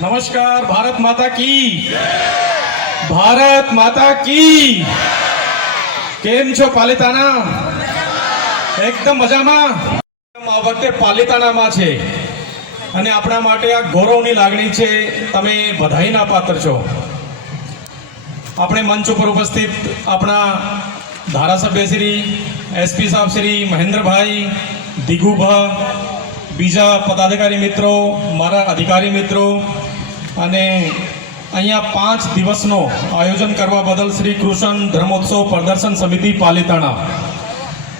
નમસ્કાર, ભારત માતા કી ભારત માતા કી કેમ છો પાલિતાણા? એકદમ મજામાં? આ વખતે પાલિતાણામાં છે. અને આપણા માટે આ ગૌરવની લાગણી છે, તમે બધાઈના પાત્ર છો. આપણે મંચ ઉપર ઉપસ્થિત આપણા ધારાસભ્ય શ્રી, એસપી સાહેબ શ્રી મહેન્દ્રભાઈ દિગુભા બીજા પદાધિકારી મિત્રો, મારા અધિકારી મિત્રો, અને અહીંયા પાંચ દિવસનો આયોજન કરવા બદલ શ્રી કૃષ્ણ ધર્મોત્સવ પ્રદર્શન સમિતિ પાલિતાણા.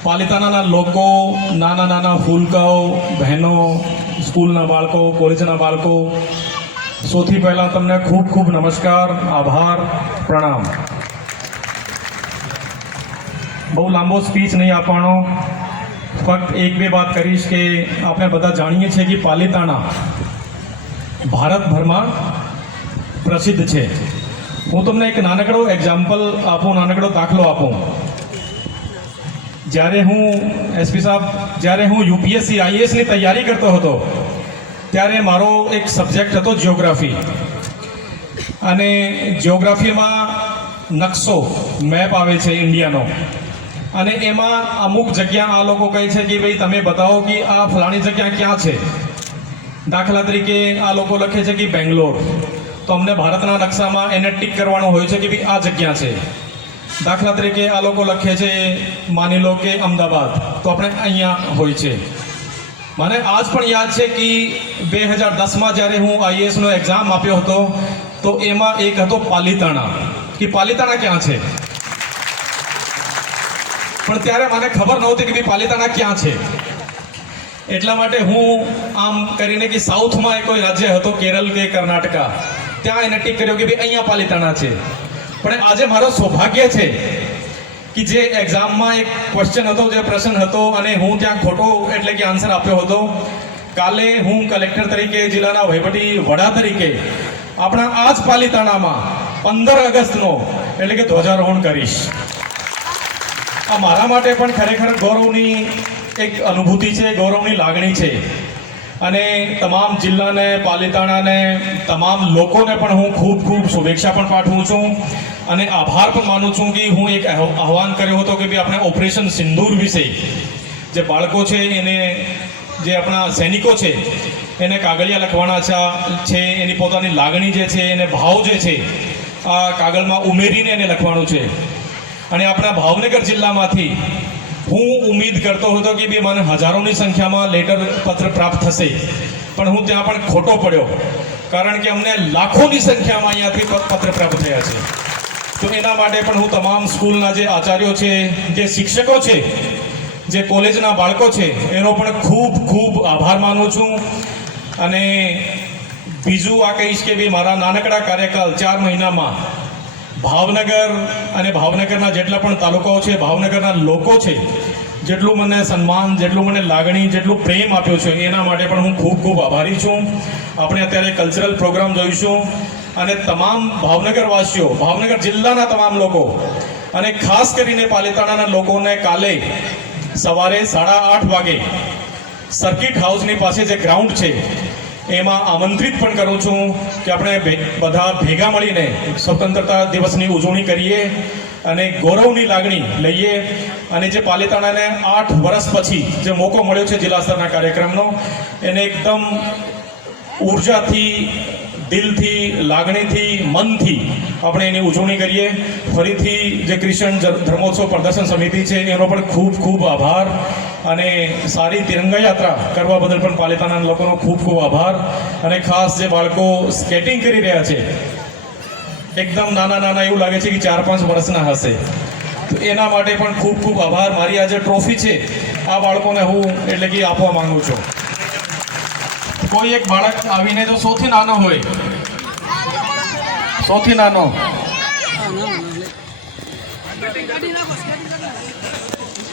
પાલિતાણાના લોકો, નાના નાના ફૂલકાઓ, બહેનો, સ્કૂલના બાળકો, કોલેજના બાળકો, સૌથી પહેલાં તમને ખૂબ ખૂબ નમસ્કાર, આભાર, પ્રણામ. બહુ લાંબો સ્પીચ નહીં આપવાનો. ફક્ત એક બે વાત કરીશ કે આપણે બધા જાણીએ છીએ કે પાલિતાણા ભારતભરમાં પ્રસિદ્ધ છે. હું તમને એક નાનકડો એક્ઝામ્પલ આપું, નાનકડો દાખલો આપું. જ્યારે હું એસપી સાહેબ, જ્યારે હું યુપીએસસી આઈએસની તૈયારી કરતો હતો, ત્યારે મારો એક સબ્જેક્ટ હતો જિયોગ્રાફી અને જિયોગ્રાફીમાં નકશો મેપ આવે છે ઇન્ડિયાનો અને એમાં અમુક જગ્યા આ લોકો કહે છે કે ભાઈ તમે બતાવો કે આ ફલાણી જગ્યા ક્યાં છે? દાખલા તરીકે આ લોકો લખે છે કે બેંગ્લોર. તો અમને ભારતના નકશામાં એને ટીક કરવાનો હોય છે કે ભાઈ આ જગ્યા છે. દાખલા તરીકે આ લોકો લખે છે, માની લો કે અમદાવાદ. તો આપણે અહીંયા હોય છે. મને આજ પણ યાદ છે કે બે હજાર દસમાં જ્યારે હું આઈએએસનો એક્ઝામ આપ્યો હતો, તો એમાં એક હતો પાલીતાણા. કે પાલીતાણા ક્યાં છે? પણ ત્યારે મને ખબર નહોતી કે ભાઈ પાલિતાણા ક્યાં છે. એટલા માટે હું આમ કરીને કે સાઉથમાં કોઈ રાજ્ય હતો કેરળ કે કર્ણાટકા, ત્યાં એને ટીક કર્યો કે ભાઈ અહીંયા પાલિતાણા છે. પણ આજે મારો સૌભાગ્ય છે કે જે એક્ઝામમાં એક ક્વેશ્ચન હતો, જે પ્રશ્ન હતો અને હું ત્યાં ખોટો એટલે કે આન્સર આપ્યો હતો. કાલે હું કલેક્ટર તરીકે જિલ્લાના વહીવટી વડા તરીકે આપણા આ જ પાલિતાણામાં પંદર ઓગસ્ટનો એટલે કે ધ્વજારોહણ કરીશ. આ મારા માટે પણ ખરેખર ગૌરવની એક અનુભૂતિ છે, ગૌરવની લાગણી છે. અને તમામ જિલ્લાને, પાલિતાણાને, તમામ લોકોને પણ હું ખૂબ ખૂબ શુભેચ્છા પણ પાઠવું છું. અને આભાર પણ માનું છું કે હું એક આહવાન કર્યો હતો કે ભાઈ આપણે ઓપરેશન સિંદૂર વિશે, જે બાળકો છે એને, જે આપણા સૈનિકો છે, એને કાગળિયા લખવાના છે- એની પોતાની લાગણી જે છે, એને ભાવ જે છે, આ કાગળમાં ઉમેરીને એને લખવાનું છે. અને આપણા ભાવનગર જિલ્લામાંથી હું ઉમ્મીદ કરતો હતો કે બે મને હજારોની સંખ્યામાં લેટર પત્ર પ્રાપ્ત થશે. પણ હું ત્યાં પણ ખોટો પડ્યો. કારણ કે અમને લાખોની સંખ્યામાં અહીંયાથી પત્ર પ્રાપ્ત થયા છે. તો એના માટે પણ હું તમામ સ્કૂલના જે આચાર્યો છે, જે શિક્ષકો છે, જે કોલેજના બાળકો છે, એનો પણ ખૂબ ખૂબ આભાર માનું છું. અને બીજું આ કહીશ કે ભાઈ મારા નાનકડા કાર્યકાળ ચાર મહિનામાં ભાવનગર અને ભાવનગરના જેટલા પણ તાલુકાઓ છે, ભાવનગરના લોકો છે, જેટલું મને સન્માન, જેટલું મને લાગણી, જેટલું પ્રેમ આપ્યો છે, એના માટે પણ હું ખૂબ ખૂબ આભારી છું. આપણે અત્યારે કલ્ચરલ પ્રોગ્રામ જોઈશું અને તમામ ભાવનગરવાસીઓ, ભાવનગર જિલ્લાના તમામ લોકો અને ખાસ કરીને પાલિતાણાના લોકોને કાલે સવારે સાડા આઠ વાગે સર્કિટ હાઉસની પાસે જે ગ્રાઉન્ડ છે એમાં આમંત્રિત પણ કરું છું કે આપણે બધા ભેગા મળીને સ્વતંત્રતા દિવસની ઉજવણી કરીએ અને ગૌરવની લાગણી લઈએ. અને જે પાલિતાણાને આઠ વર્ષ પછી જે મોકો મળ્યો છે જિલ્લા સ્તરના કાર્યક્રમનો, એને એકદમ ઉર્જાથી, દિલથી, લાગણીથી, મનથી આપણે એની ઉજવણી કરીએ. ફરીથી જે ક્રિશ્ચન ધર્મોત્સવ પ્રદર્શન સમિતિ છે, એનો પણ ખૂબ ખૂબ આભાર. અને સારી તિરંગા યાત્રા કરવા બદલ પણ પાલિતાના લોકોનો ખૂબ ખૂબ આભાર. અને ખાસ જે બાળકો સ્કેટિંગ કરી રહ્યા છે, એકદમ નાના નાના એવું લાગે છે કે ચાર પાંચ વર્ષના હશે. તો એના માટે પણ ખૂબ ખૂબ આભાર. મારી આ જે ટ્રોફી છે. આ બાળકોને હું એટલે કે આપવા માંગુ છું. કોઈ એક બાળક આવીને જો સૌથી નાનો હોય, સૌથી નાનો.